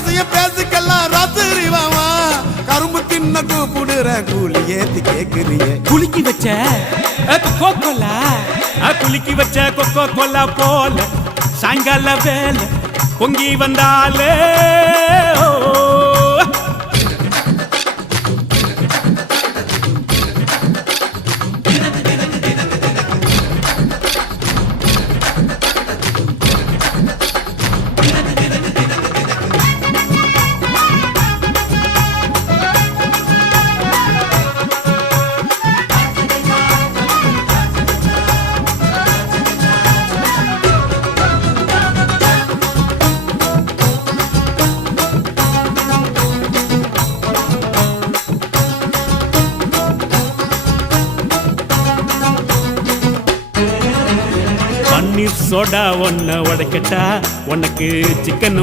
ரகசிய பேசுக்கெல்லாம் ராத்திரி வாமா கரும்பு தின்ன கூப்பிடுற கூலி ஏத்தி கேக்குறிய குலுக்கி வச்ச கொக்கோ கோலா குலுக்கி வச்ச கொக்கோ கோலா போல சாயங்கால வேலை பொங்கி வந்தாலே பன்னீர் சோடா ஒன்ன உடைக்கட்டா உனக்கு சிக்கன்